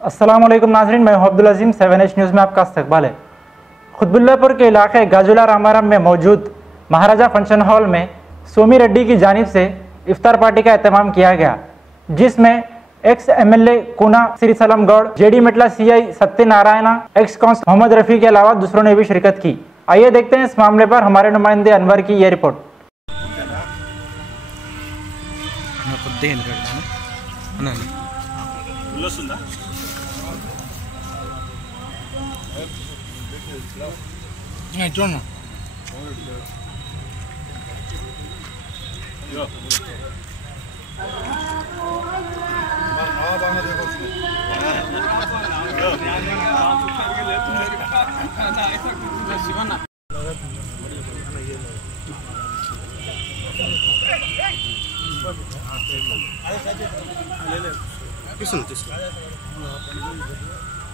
अस्सलाम वालेकुम नाज़रीन, मैं अब्दुल अजीम 7H न्यूज़ में आपका इस्तकबाल है। खुतबुल्लापुर के इलाके गाजुला रामाराम में मौजूद महाराजा फंक्शन हॉल में सोमी रेड्डी की जानिब से इफ्तार पार्टी का एहतमाम किया गया, जिसमें एक्स MLA कूना श्री सलम Goud, JD Metla CI Satyanarayana, ex कांस मोहम्मद रफ़ी के अलावा दूसरों ने भी शिरकत की। आइए देखते हैं इस मामले पर हमारे नुमाइंदे अनवर की ये रिपोर्ट।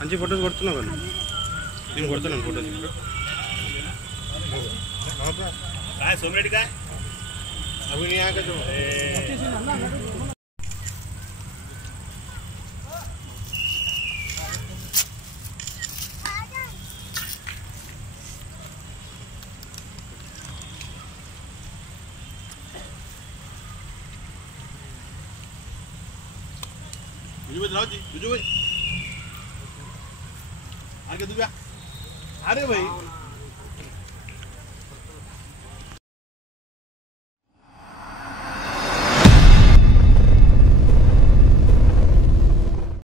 अंजी फोटोज కొడుతున్నా కదా నేను కొడుతున్నాను फोटोज काय सोमरेडी काय अभी नहीं आके जो बताओ जी तुझे भाई आगे तू क्या अरे भाई